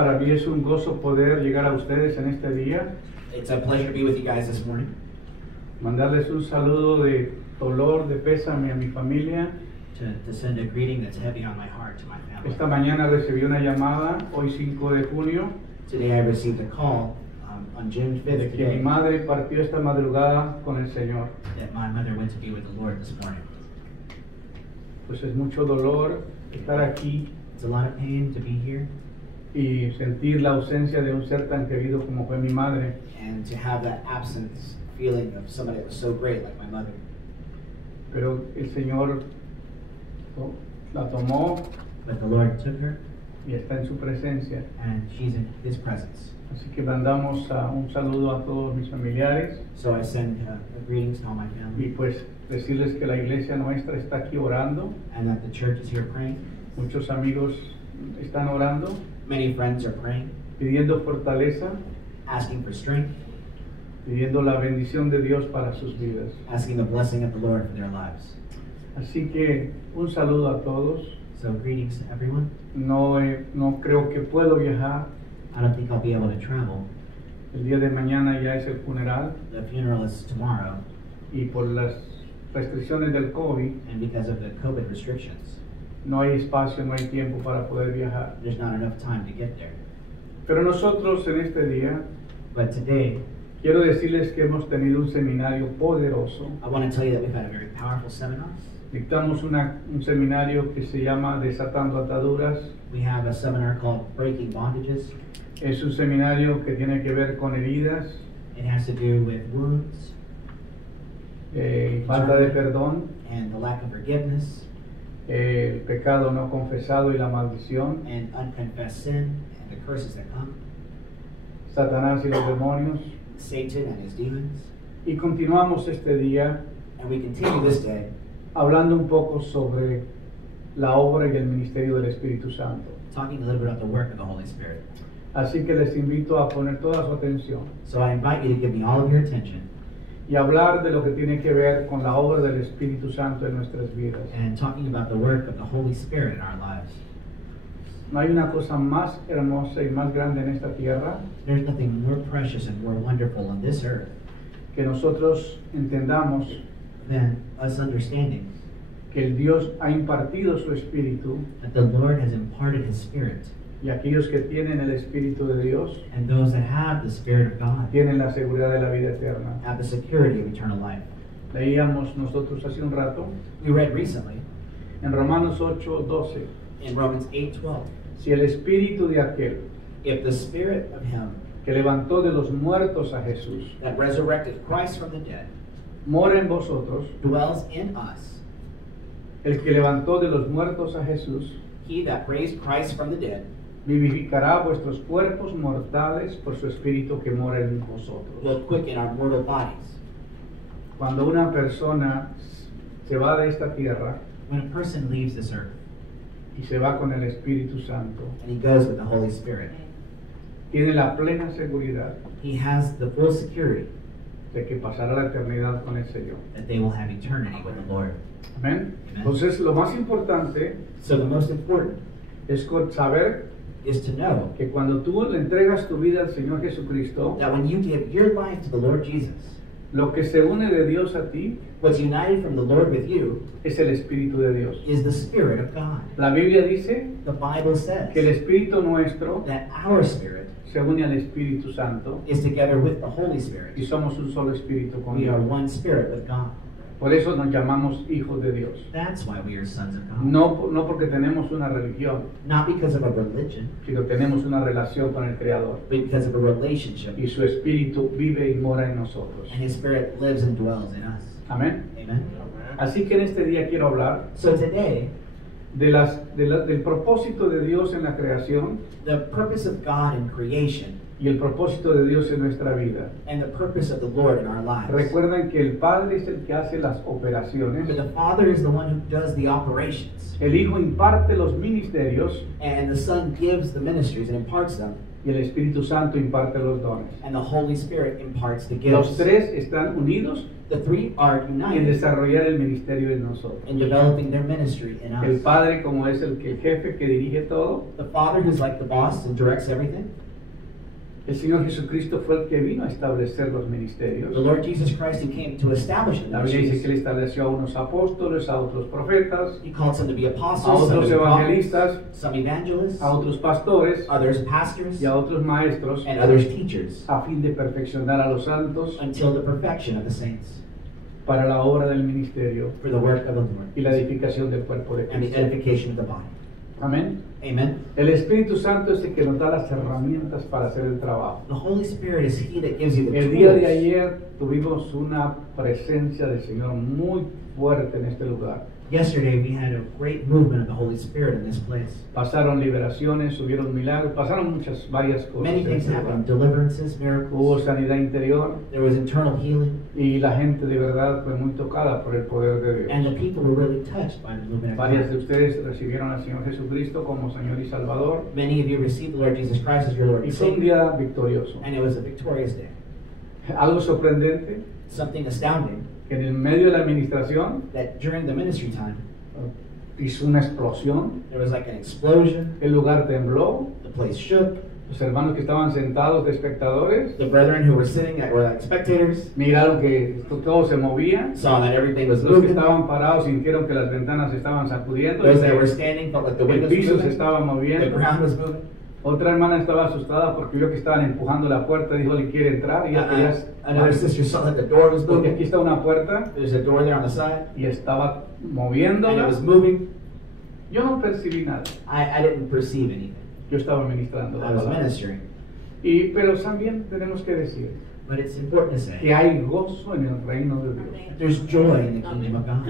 para mí es un gozo poder llegar a ustedes en este día, It's a pleasure to be with you guys this morning. mandarles un saludo de dolor, de pésame a mi familia. To send a greeting that's heavy on my heart to my family. Esta mañana recibí una llamada, hoy 5 de junio, Today I received a call on June 5th de que mi today madre partió esta madrugada con el Señor. that my mother went to be with the Lord this morning. Pues es mucho dolor estar aquí It's a lot of pain to be here y sentir la ausencia de un ser tan querido como fue mi madre. and to have that absence feeling of somebody that was so great like my mother. Pero el Señor la tomó But the Lord took her y está en su presencia. and she's in His presence. Así que mandamos un saludo a todos mis familiares So I send greetings to all my y family pues decirles que la iglesia nuestra está aquí orando. and that the church is here praying. Muchos amigos están orando, Many friends are praying, pidiendo fortaleza, asking for strength, pidiendo la bendición de Dios para sus vidas. asking the blessing of the Lord for their lives. Así que un saludo a todos. So greetings to everyone. No creo que puedo viajar. I don't think I'll be able to travel. El día de mañana ya es el funeral The funeral is tomorrow, y por las restricciones del COVID and because of the COVID restrictions, no hay espacio, no hay tiempo para poder viajar. there's not enough time to get there. Pero nosotros en este día But today, quiero decirles que hemos tenido un seminario poderoso. I want to tell you that we've had a very powerful seminar. Dictamos un seminario que se llama Desatando Ataduras. We have a seminar called Breaking Bondages. Es un seminario que tiene que ver con heridas, It has to do with wounds falta de perdón, and the lack of forgiveness el pecado no confesado y la maldición, and unconfessed sin and the curses that come, Satanás y los demonios. Satan and his demons. Y continuamos este día And we continue this day hablando un poco sobre la obra y el ministerio del Espíritu Santo. talking a little bit about the work of the Holy Spirit. Así que les invito a poner toda su atención So I invite you to give me all of your attention y hablar de lo que tiene que ver con la obra del Espíritu Santo en nuestras vidas. and talking about the work of the Holy Spirit in our lives. No hay una cosa más hermosa y más grande en esta tierra There's nothing more precious and more wonderful on this earth que nosotros entendamos than us understanding que el Dios ha impartido su Espíritu that the Lord has imparted His Spirit, y aquellos que tienen el Espíritu de Dios and those that have the Spirit of God tienen la seguridad de la vida eterna. have the security of eternal life. Leíamos nosotros hace un rato We read recently en Romanos 8:12, in Romans 8:12, si el Espíritu de aquel if the Spirit of Him que levantó de los muertos a Jesús that resurrected Christ from the dead mora en vosotros, dwells in us, el que levantó de los muertos a Jesús He that raised Christ from the dead vivificará vuestros cuerpos mortales por su Espíritu que mora en vosotros. will quicken our mortal bodies. Cuando una persona se va de esta tierra When a person leaves this earth y se va con el Espíritu Santo, and he goes with the Holy Spirit, tiene la plena seguridad he has the full security de que pasará la eternidad con el Señor. that they will have eternity with the Lord. Amén. Amén. Entonces, lo más importante So the most important es saber is to know que cuando tú le entregas tu vida al Señor Jesucristo, that when you give your life to the Lord Jesus, lo que se une de Dios a ti what's united from the Lord with you es el Espíritu de Dios. is the Spirit of God. La Biblia dice The Bible says que el Espíritu nuestro that our spirit se une al Espíritu Santo is together with the Holy y Spirit. somos un solo Espíritu con We are Dios. one spirit with God. Por eso nos llamamos hijos de Dios. That's why we are sons of God. No porque tenemos una religión, Not because of a religion, sino tenemos una relación con el Creador. but because of a relationship. Y su Espíritu vive y mora en nosotros. And His Spirit lives and dwells in us. Amén. Amen. Así que en este día quiero hablar So today, del propósito de Dios en la creación the purpose of God in creation y el propósito de Dios en nuestra vida. and the purpose of the Lord in our lives. Recuerdan que el Padre es el que hace las operaciones, But the Father is the one who does the operations, el Hijo imparte los ministerios and the Son gives the ministries and imparts them, y el Espíritu Santo imparte los dones. and the Holy Spirit imparts the Los gifts. tres están unidos The three are en united desarrollar el ministerio en nosotros. in developing their ministry in El us. Padre como es el jefe que dirige todo, The Father who's like the boss and directs everything. el Señor Jesucristo fue el que vino a establecer los ministerios. The Lord Jesus Christ, who came to establish the La Biblia dice que ministries. Él estableció a unos apóstoles, a otros profetas, He called some to be a apostles, some to otros be prophets, evangelistas, some evangelists, a otros pastores others pastors, y a otros maestros, and others teachers, a fin de perfeccionar a los santos until the perfection of the saints, para la obra del ministerio for the work of the y la Lord, edificación del cuerpo de and the Cristo. edification of the body. Amén. Amen. El Espíritu Santo es el que nos da las herramientas para hacer el trabajo. The Holy Spirit is He that gives you the El día de tools. ayer tuvimos una presencia del Señor muy fuerte en este lugar. Yesterday we had a great movement of the Holy Spirit in this place. Pasaron liberaciones, subieron milagros, pasaron varias cosas. Many en things este lugar. happened, deliverances, Hubo miracles. sanidad interior There was internal healing, y la gente de verdad fue muy tocada por el poder de and the Dios. people were really touched by the movement of Varias de God. ustedes recibieron al Señor Jesucristo como Señor y Salvador Many of you received the Lord Jesus Christ as your Lord y and fue un Savior, día victorioso. and it was a victorious day. Algo sorprendente Something astounding que en el medio de la administración that during the ministry time, hizo una explosión, there was like an explosion, el lugar tembló, the place shook, los hermanos que estaban sentados de espectadores the brethren who were sitting that were like spectators miraron que todo se movía, saw that everything was los que moving. estaban parados sintieron que las ventanas se estaban sacudiendo, Those that were standing felt like the el windows were piso se moving, estaba the moviendo. ground was moving. Otra hermana estaba asustada porque vio que estaban empujando la puerta, dijo, ¿le quiere entrar? Y ella quería, Another sister saw that the door was porque aquí moving. está una puerta There's a door there on the side, y estaba and it moviéndola. was moving. Yo no percibí nada, I didn't perceive anything. yo estaba ministrando la I was palabra. ministering. Pero también tenemos que decir But it's important to que say hay gozo en el reino de Dios there's joy in the kingdom of God.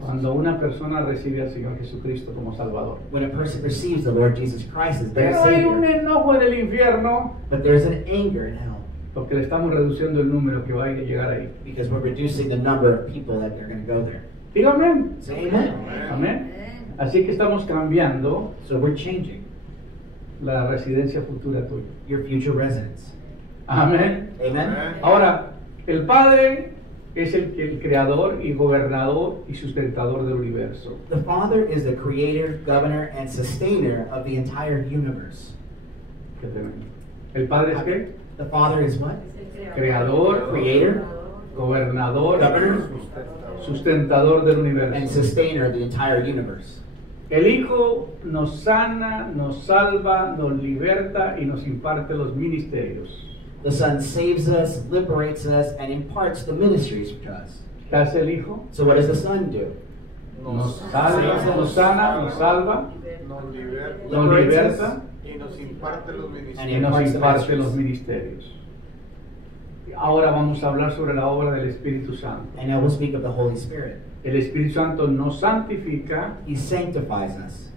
cuando una persona recibe al Señor Jesucristo como Salvador. When a person receives the Lord Jesus Christ as their Pero hay un Savior, enojo en el infierno but there's an anger in hell porque le estamos reduciendo el número que va a llegar ahí. because we're reducing the number of people that are going to go there. Diga amén. Say amen. Amén. Así que estamos cambiando So we're changing la residencia futura tuya. your future residence. Amén. Amen. Ahora, el Padre es el creador y gobernador y sustentador del universo. The Father is the creator, governor, and sustainer of the entire universe. Qué tremendo. ¿El Padre es qué? The Father is what? Creador, Creator, gobernador, governor, sustentador del and universo. sustainer of the entire universe. El Hijo nos sana, nos salva, nos liberta y nos imparte los ministerios. The Son saves us, liberates us, and imparts the ministries to us. ¿Qué hace el Hijo? So what does the Son do? Nos salva, nos sana, nos salva, nos liberta nos liberta y nos imparte los And y ministerios. nos imparte los ministerios. Ahora vamos a hablar sobre la obra del Espíritu Santo. And now we'll speak of the Holy Spirit. El Espíritu Santo nos santifica, He sanctifies us.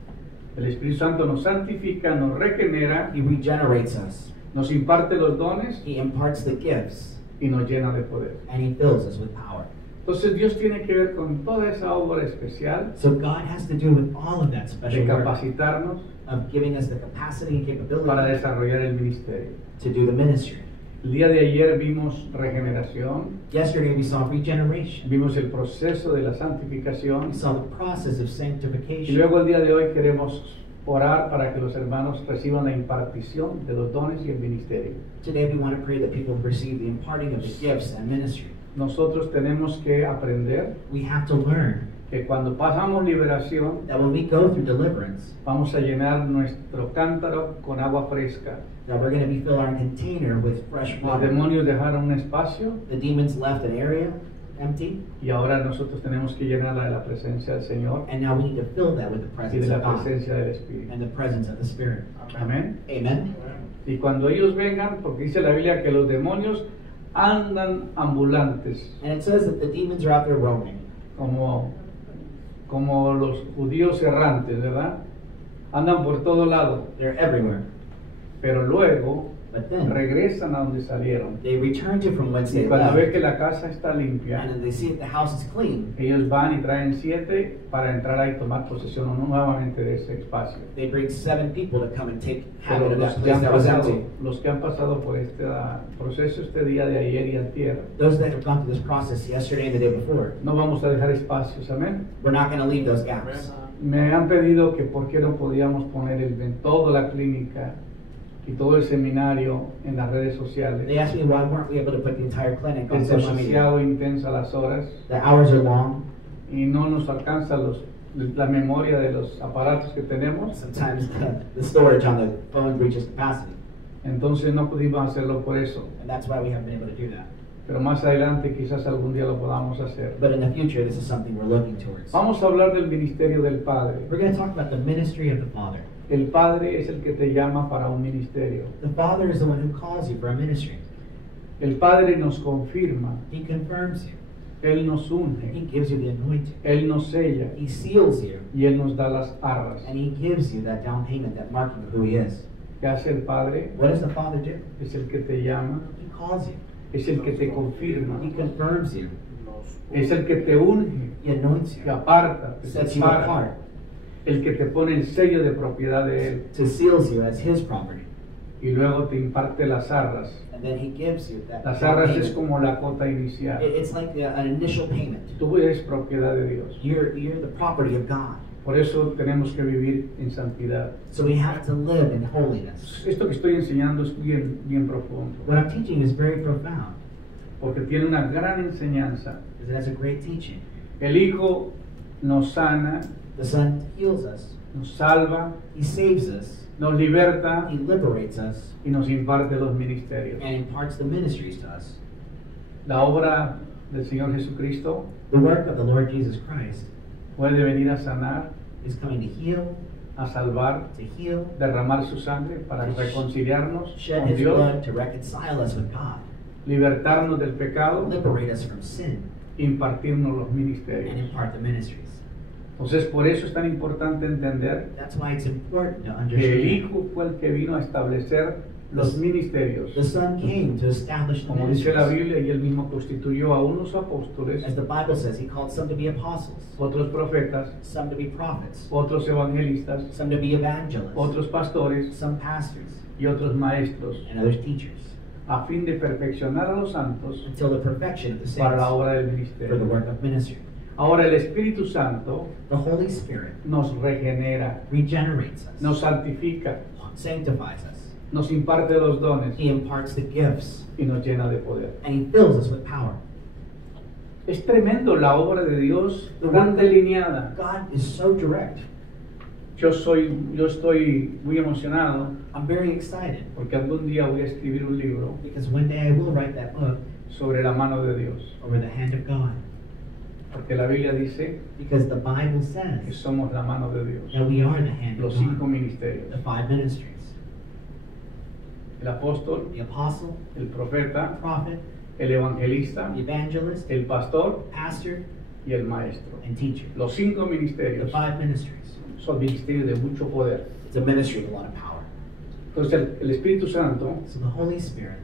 el Espíritu Santo nos santifica, nos regenera, He regenerates us. nos imparte los dones He imparts the gifts. y nos llena de poder. And He fills us with power. Entonces Dios tiene que ver con toda esa obra especial So God has to do with all of that special de work capacitarnos of giving us the capacity and para capability desarrollar el ministerio. to do the ministry. El día de ayer vimos regeneración, Yesterday we saw regeneration. vimos el proceso de la santificación We saw the process of y sanctification. luego el día de hoy queremos orar para que los hermanos reciban la impartición de los dones y el ministerio. Today we want to pray that people receive the imparting of the gifts and ministry. Nosotros tenemos que aprender We have to learn que cuando pasamos liberación that when we go through deliverance, vamos a llenar nuestro cántaro con agua fresca. that we're going to be fill our container with fresh Los water. demonios dejaron un espacio The demons left an area empty, y ahora nosotros tenemos que llenarla de la presencia del Señor and now we need to fill that with the y presence de of la God presencia del Espíritu. and the presence of the Spirit. Amén. Amen. Y cuando ellos vengan, porque dice la Biblia que los demonios andan ambulantes, And it says that the demons are out there roaming, como los judíos errantes, ¿verdad? Andan por todo lado, they're everywhere. pero luego But then regresan a donde salieron. they return to from whence Y they cuando ve left. que la casa está limpia, And then they see that the house is clean. ellos van y traen 7 para entrar ahí y tomar posesión nuevamente de ese espacio. They bring 7 people to come and take Pero habit of los that que, place han that was pasado, empty. los que han pasado por este proceso este día de ayer y antier, Those that have gone through this process yesterday and the day before, no vamos a dejar espacios, amén. we're not going to leave those gaps. Me han pedido que por qué no podíamos poner toda la clínica y todo el seminario en las redes sociales. They asked me why weren't we able to put the entire clinic on Es social media. demasiado intensa las horas The hours are long. y no nos alcanza la memoria de los aparatos que tenemos. Sometimes the storage on the phone reaches capacity. Entonces no pudimos hacerlo por eso. And that's why we haven't been able to do that. Pero más adelante quizás algún día lo podamos hacer. But in the future, this is something we're looking towards. Vamos a hablar del ministerio del Padre. We're going to talk about the ministry of the Father. El Padre es el que te llama para un ministerio. The Father is the one who calls you for a ministry. El Padre nos confirma, He confirms you. Él nos He unge, gives you the anointing. Él nos sella He seals you. y Él nos da las arras. And He gives you that down payment, that marking of who He is. ¿Qué hace el Padre? What does the Father do? Es el que te llama, He calls you. es el que te confirma, He confirms you. es el que te unge, He anoints te you. aparta, te Sets you separa, apart. el que te pone el sello de propiedad de Él To seals you as His property. y luego te imparte las arras. And then He gives you that Las down arras payment. es como la cuota inicial. It's like an initial payment. Tú eres propiedad de Dios. You're the property of God. Por eso tenemos que vivir en santidad. So we have to live in holiness. Esto que estoy enseñando es bien, bien profundo, What I'm teaching is very profound porque tiene una gran enseñanza. because it has a great teaching. El Hijo nos sana, The Son heals us. nos salva, He saves us. nos liberta He liberates us y nos imparte los ministerios. and imparts the ministries to us. La obra del Señor Jesucristo The work of the Lord Jesus Christ puede venir a sanar, is coming to heal, a salvar, to heal, derramar su sangre para reconciliarnos shed con His Dios, blood to reconcile us with God, libertarnos del pecado, liberate us from sin, impartirnos los and ministerios. impart the ministries. Entonces, por eso es tan importante entender That's why it's important to que el understand. Hijo fue el que vino a establecer los ministerios. The Son came to establish the Como dice la ministries. Biblia, y él mismo constituyó a unos apóstoles, As the Bible says, He called some to be apostles, otros profetas, some to be prophets, otros evangelistas, some to be evangelists, otros pastores some pastors, y otros maestros, and others teachers, a fin de perfeccionar a los santos until the perfection of the para la saints obra del for the ministerio. work of ministry. Ahora el Espíritu Santo The Holy Spirit nos regenera, regenerates us, nos santifica, sanctifies us. nos imparte los dones He imparts the gifts, y nos llena de poder. and He fills us with power. Es tremendo la obra de Dios, tan delineada. God is so direct. Yo estoy muy emocionado I'm very excited porque algún día voy a escribir un libro because one day I will write that book sobre la mano de Dios. over the hand of God. Porque la Biblia dice Because the Bible que says somos la mano de Dios. that we are the hand of Los 5 God. ministerios. The 5 ministries. El apóstol, The apostle, el profeta, prophet, el evangelista, the evangelist, el pastor pastor, y el maestro. and teacher. Los 5 The ministerios 5 ministries. son ministerios de mucho poder. It's a ministry with a lot of power. Entonces el Espíritu Santo So the Holy Spirit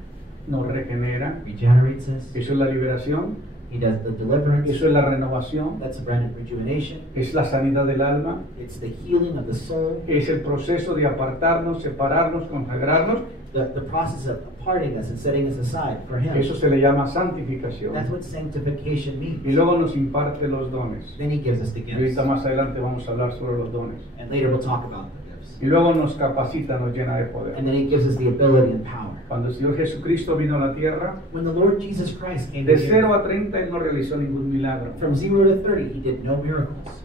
nos regenera. regenerates us. Eso es la liberación, He does the deliverance. eso es la renovación, That's rejuvenation. es la sanidad del alma, It's the healing of the soul. es el proceso de apartarnos, separarnos, consagrarnos. The process of parting us and setting us aside for Him. Eso se le llama santificación. That's what sanctification Y means. luego nos imparte los dones. Then He gives us the Y gifts. ahorita más adelante vamos a hablar sobre los dones. And later we'll talk about the gifts. Y luego nos capacita, nos llena de poder. And then He gives us the ability and power. Cuando el Señor Jesucristo vino a la tierra, When the Lord Jesus Christ came de to 0 earth, a 30 Él no realizó ningún milagro. from 0 to 30, He did no miracles.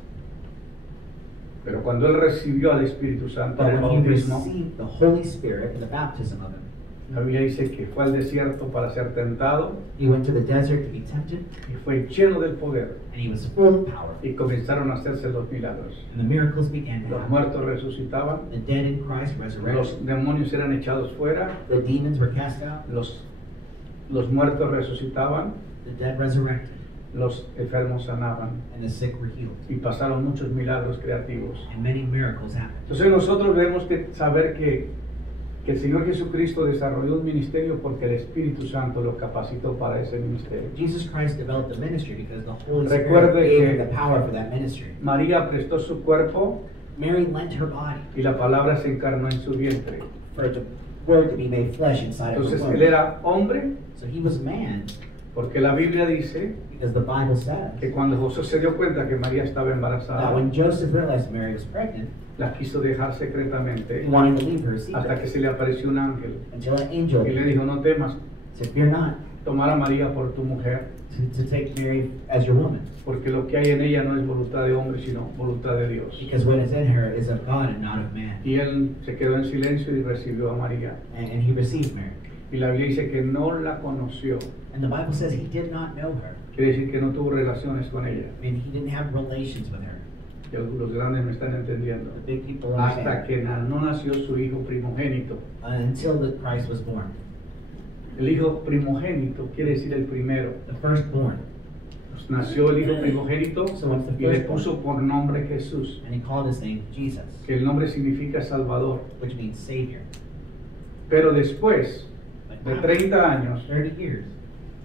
Pero cuando Él recibió al Espíritu Santo en el But when He bautismo, received the Holy Spirit in the baptism of Him, la Biblia dice que fue al desierto para ser tentado He went to the desert to be tempted, y fue lleno del poder. and He was full of power. Y comenzaron a hacerse los milagros. And the miracles began to Los happen. muertos resucitaban, The dead in Christ resurrected. los demonios eran echados fuera, The demons were cast out. los muertos resucitaban, The dead resurrected. los enfermos sanaban And the sick were healed. y pasaron muchos milagros creativos. And many miracles happened. Entonces nosotros debemos que saber que que el Señor Jesucristo desarrolló un ministerio porque el Espíritu Santo lo capacitó para ese ministerio. Jesus Christ developed the ministry because the Holy Spirit Recuerde gave que him the power for that ministry. María prestó su cuerpo Mary lent her body y la palabra se encarnó en su vientre. for the word to be made flesh inside of Entonces her él womb. era hombre So he was a man porque la Biblia dice because the Bible says que cuando José se dio cuenta que María estaba that embarazada, when Joseph realized Mary was pregnant, la quiso dejar he secretamente wanted to leave her hasta que secret se le apareció un ángel until an angel y le dijo, no temas, said, "Fear not tomar a María por tu mujer, to take Mary as your woman, porque lo que hay en ella no es voluntad de hombre, sino voluntad de Dios. because what is in her is of God and not of man." Y él se quedó en silencio y recibió a María. And he received Mary. Y la Biblia dice que no la conoció. And the Bible says he did not know her. Quiere decir que no tuvo relaciones con ella. I mean, he didn't have relations with her. Y los grandes me están entendiendo. The big people Hasta understand. que no nació su hijo primogénito. Until the Christ was born. El hijo primogénito quiere decir el primero. The firstborn. Pues nació el hijo primogénito So what's the y le firstborn? puso por nombre Jesús, And he called his name Jesus, que el nombre significa Salvador. which means Savior. Pero después But de after 30 años, 30 years,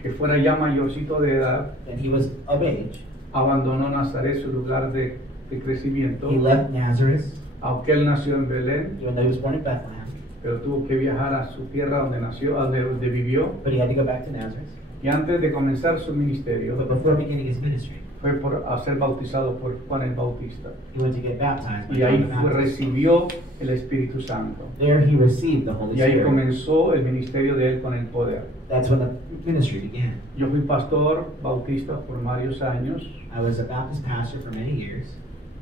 que fuera ya mayorcito de edad, that he was of age, abandonó Nazaret, su lugar de crecimiento, he left Nazareth, aunque él nació en Belén, even though he was born in Bethlehem, pero tuvo que viajar a su tierra donde nació, donde vivió, but he had to go back to Nazareth. y antes de comenzar su ministerio, But before beginning his ministry, fue a ser bautizado por Juan el Bautista. he went to get baptized by Y ahí John the Baptist. recibió el Espíritu Santo. There he received the Holy Y ahí Spirit. comenzó el ministerio de él con el poder. That's when the ministry began. Yo fui pastor bautista por varios años I was a Baptist pastor for many years,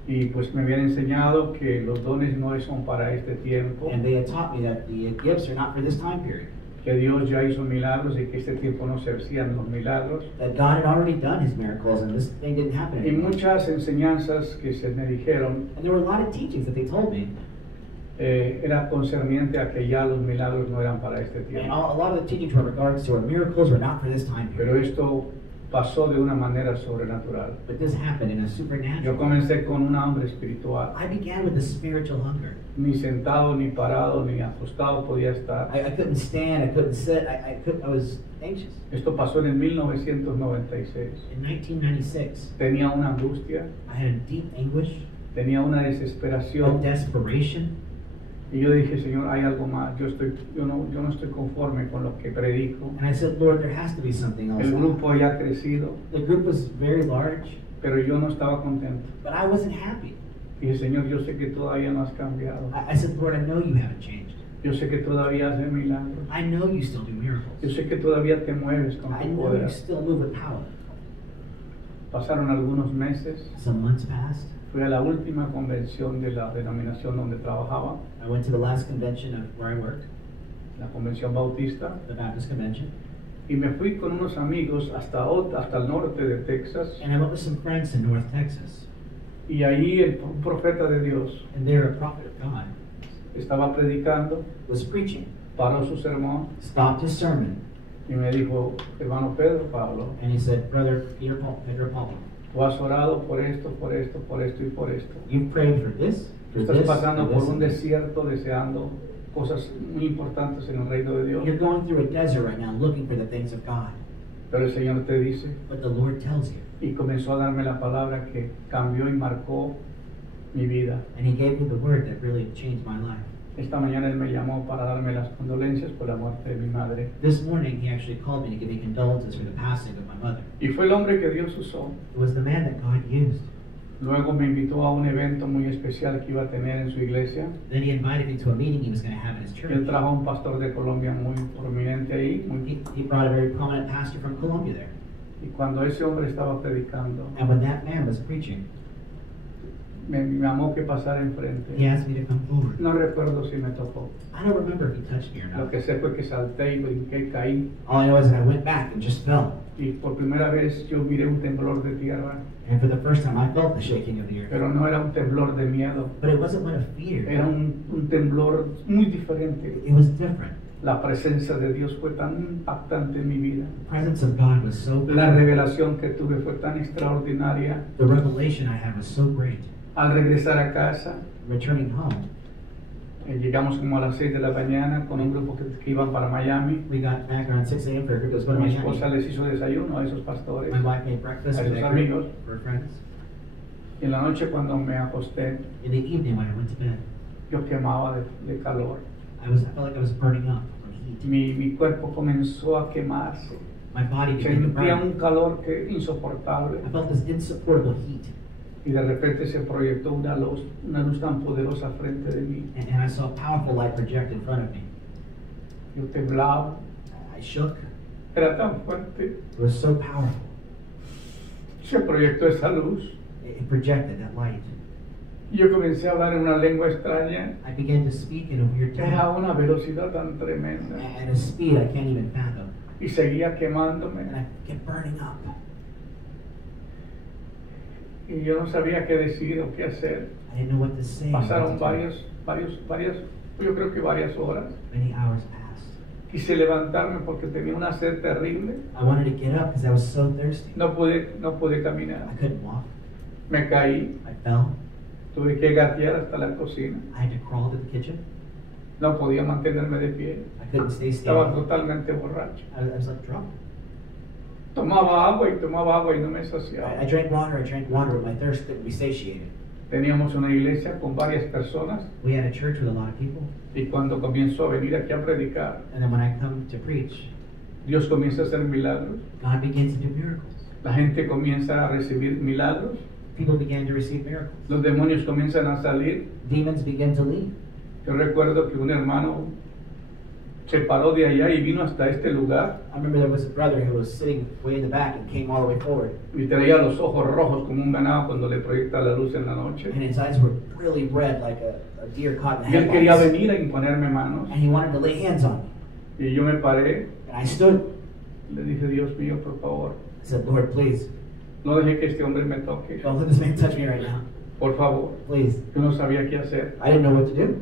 y pues me habían enseñado que los dones no son para este tiempo, and they had taught me that the gifts are not for this time period. que Dios ya hizo milagros y que este tiempo no se hacían los milagros. That God had already done his miracles, and this thing didn't happen Y anymore. muchas enseñanzas que se me dijeron And there were a lot of teachings that they told me, era concerniente a que ya los milagros no eran para este and tiempo. a lot of the teachings were in regards to our miracles were not for this time Pero period. esto pasó de una manera sobrenatural. But this happened in a Yo supernatural. comencé con un hambre espiritual. I began with a spiritual hunger. Ni sentado, ni parado, ni acostado podía estar. I couldn't stand, I couldn't sit, I was anxious. Esto pasó en el 1996. In 1996, Tenía una angustia, I had a deep anguish, tenía una a desesperación. desperation, Y yo dije, Señor, hay algo más. Yo no estoy conforme con lo que predico. and I said, Lord, there has to be something else. El grupo ya ha crecido, The group was very large, pero yo no estaba contento. but I wasn't happy. Dije, Señor, yo sé que todavía no has cambiado. I said, Lord, I know you haven't changed. Yo sé que todavía haces milagros. I know you still do Yo miracles. sé que todavía te mueves con I tu know poder. you still move with power. Pasaron algunos meses. Some months passed. Fui a la última convención de la denominación donde trabajaba, I went to the last convention of where I worked, la convención bautista, the Baptist convention, y me fui con unos amigos hasta el norte de Texas. and I went with some friends in North Texas. Y ahí un profeta de Dios And there, a prophet of God estaba predicando, was preaching, paró su sermón stopped his sermon, y me dijo, hermano Pedro Pablo, and he said, Brother Pedro Pablo, tú has orado por esto, por esto, por esto y por esto. you've prayed for this, Tú estás pasando for por this, un and this. desierto deseando cosas muy importantes en el reino de Dios. You're going through a desert right now looking for the things of God. Pero el Señor te dice, But the Lord tells you, y comenzó a darme la palabra que cambió y marcó mi vida. and he gave me the word that really changed my life. Esta mañana Él me llamó para darme las condolencias por la muerte de mi madre. This morning, he actually called me to give me condolences for the passing of my mother. Y fue el hombre que Dios usó. It was the man that God used. Luego me invitó a un evento muy especial que iba a tener en su iglesia. Then he invited me to a meeting he was going to have in his church. Él trajo a un pastor de Colombia muy prominente ahí. He brought a very prominent pastor from Colombia there. Y cuando ese hombre estaba predicando, And when that man was preaching, me llamó que pasara enfrente. he asked me to come forward. No recuerdo si me tocó. I don't remember if he touched me or Lo not. que sé fue que salté y brinqué y caí. All I know is that I went back and just fell. Y por primera vez yo miré un temblor de tierra. And for the first time, I felt the shaking of the earth. Pero no era un temblor de miedo. But it wasn't one of fear. Era un temblor muy diferente. It was different. La presencia de Dios fue tan impactante en mi vida. The presence of God was so La great. revelación que tuve fue tan extraordinaria. The revelation I had was so great. Al regresar a casa, Returning home, Llegamos como a las 6 de la mañana con un grupo que iban para Miami. We got back around 6 a.m. for a group that was going to Mi Miami. esposa les hizo desayuno a esos pastores. My wife made breakfast A for sus that amigos. group, for friends. Y en la noche cuando me acosté, In the evening when I went to bed, yo quemaba de calor. I felt like I was burning up from heat. Mi cuerpo comenzó a quemarse. My body began to Sentía burn. un calor que insoportable. I felt this insupportable heat, Y de repente se proyectó una luz tan poderosa frente de mí. and I saw a powerful light project in front of me. Yo temblaba. I shook. Era tan fuerte. It was so powerful. Se proyectó esa luz. It projected that light. Y yo comencé a hablar en una lengua extraña. I began to speak in a weird Era tongue una velocidad tan tremenda. at a speed I can't even fathom, Y seguía quemándome. and I kept burning up. Y yo no sabía qué decir o qué hacer. I didn't know what to say. Pasaron what to do. yo creo que varias horas. Many hours passed. Quise levantarme porque tenía una sed terrible. I wanted to get up because I was so thirsty. No pude caminar. I couldn't walk. Me caí. I fell. Tuve que gatear hasta la cocina. I had to crawl to the kitchen. No podía mantenerme de pie. I couldn't stay Estaba still. totalmente borracho. I was like drunk. Tomaba agua y no me I saciaba. drank water, but my thirst couldn't be satiated. Teníamos una iglesia con varias personas We had a church with a lot of people, y cuando comienzo a venir aquí a predicar, and then when I come to preach, Dios comienza a hacer milagros. God begins to do miracles. La gente comienza a recibir milagros. People began to receive miracles. Los demonios comienzan a salir. Demons began to leave. Yo recuerdo que un hermano se paró de allá y vino hasta este lugar I remember there was a brother who was sitting way in the back and came all the way forward, y traía los ojos rojos como un ganado cuando le proyecta la luz en la noche. and his eyes were really red like a deer caught in Y the él quería headlights. venir a imponerme manos. And he wanted to lay hands on me. Y yo me paré, And I stood. le dije, Dios mío, por favor, I said, Lord, please, no deje que este hombre me toque. don't let this man touch me right now. Por favor. Please. Yo no sabía qué hacer. I didn't know what to do.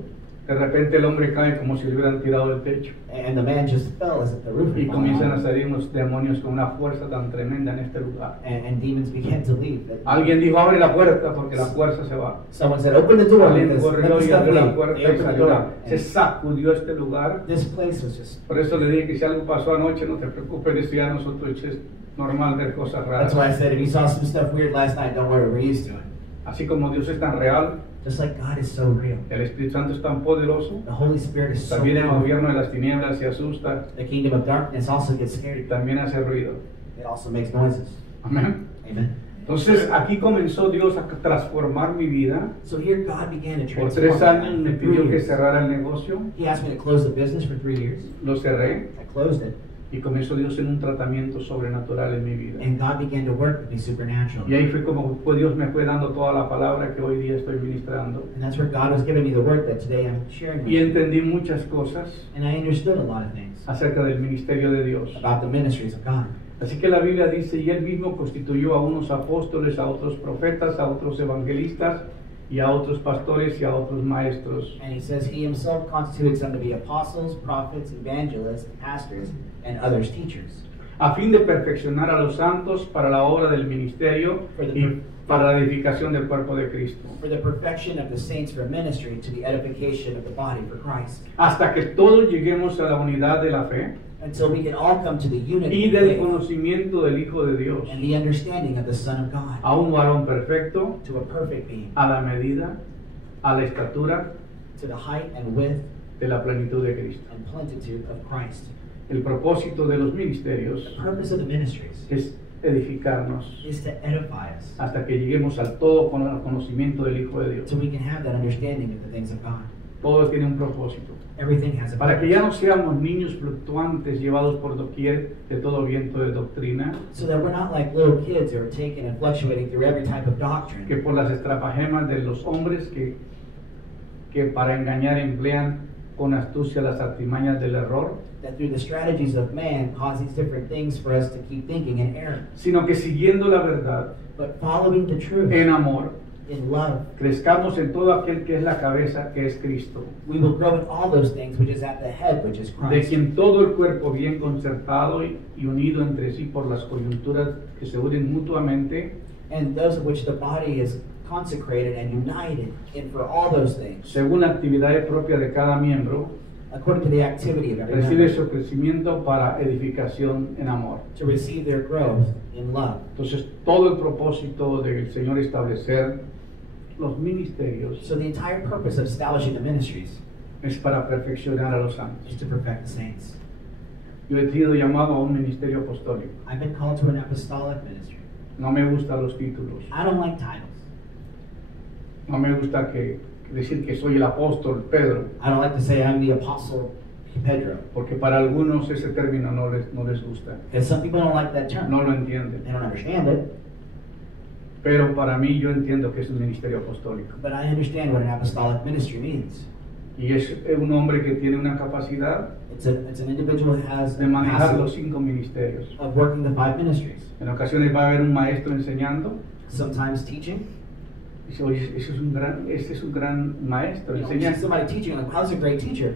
De repente el hombre cae como si le hubieran tirado del techo. And the man just fell as if the roof Y had fallen comienzan a on him. salir unos demonios con una fuerza tan tremenda en este lugar. And demons began to leave. Alguien dijo, abre la puerta porque la fuerza se va. Someone said, open the door Alguien because let corrió the y stuff abrió la leave. They puerta y opened the salió. door. Se sacudió este lugar. This place was just... Por eso le dije que si algo pasó anoche, no te preocupes, decía nosotros, es normal ver cosas raras. That's why I said, if you saw some stuff weird last night, don't worry, we're used to it. Así como Dios es tan real, Just like God is so real. el Espíritu Santo es tan poderoso, The Holy Spirit is so también el powerful. gobierno de las tinieblas se asusta The kingdom of darkness also gets y scared. también hace ruido. It also makes noises. Amén. Amen. Entonces aquí comenzó Dios a transformar mi vida. So here God began to Por transform 3 años my me life. For pidió 3 que years. cerrara el negocio, He asked me to close the business for 3 years. lo cerré I closed it. y comenzó Dios en un tratamiento sobrenatural en mi vida. And God began to work with me supernaturally. Y ahí fue como Dios me fue dando toda la palabra que hoy día estoy ministrando. And that's where God was giving me the word that today I'm sharing with Y you. entendí muchas cosas And I understood a lot of things acerca del ministerio de Dios. about the ministries of God. Así que la Biblia dice, y Él mismo constituyó a unos apóstoles, a otros profetas, a otros evangelistas, y a otros pastores y a otros maestros. And he says he himself constituted some to be apostles, prophets, evangelists, pastors, and others teachers. A fin de perfeccionar a los santos para la obra del ministerio y para la edificación del cuerpo de Cristo. For the perfection of the saints for ministry, to the edification of the body for Christ. Hasta que todos lleguemos a la unidad de la fe Until we can all come to the unity y of del faith conocimiento del Hijo de Dios, and the understanding of the Son of God, a un varón perfecto, to a perfect being, a la medida, a la estatura to the height and width de la plenitud de Cristo. and plenitude of Christ. El propósito de los The ministerios purpose of the ministries es edificarnos is to edify us, hasta que lleguemos al todo con el conocimiento del Hijo de Dios. so we can have that understanding of the things of God. Todo tiene un propósito. Everything has a Para que purpose. ya no seamos niños fluctuantes llevados por doquier de todo viento de doctrina, So that we're not like little kids who are taken and fluctuating through every type of doctrine. que por las estratagemas de los hombres que para engañar emplean con astucia las artimañas del error, That through the strategies of man cause these different things for us to keep thinking in error. sino que siguiendo la verdad But following the truth en amor, in love, crezcamos en todo aquel que es la cabeza, que es Cristo, we will grow in all those things which is at the head, which is de Christ. quien todo el cuerpo bien concertado y unido entre sí por las coyunturas que se unen mutuamente, And those of which the body is consecrated and united in for all those things, según la actividad propia de cada miembro, according to the activity of every recibe member, su crecimiento para edificación en amor. to receive their growth in love. Entonces, todo el propósito del Señor establecer los ministerios So the entire purpose of establishing the ministries es para perfeccionar a los santos. is to perfect the saints. Yo he sido llamado a un ministerio apostólico. I've been called to an apostolic ministry. No me gustan los títulos. I don't like titles. No me gusta decir que soy el apóstol Pedro, I don't like to say I'm the apostle Pedro, porque para algunos ese término no les gusta, because some people don't like that term. no lo entienden. They don't understand it, Pero para mí yo entiendo que es un ministerio apostólico. but I understand what an apostolic ministry means. Y es un hombre que tiene una capacidad It's an individual who has de the manejar los capacity 5 ministerios. of working the 5 ministries. En ocasiones va a haber un maestro enseñando. Sometimes teaching. Dice, oye, ese es un gran maestro, You know, enseña. see somebody teaching, like, how's a great teacher?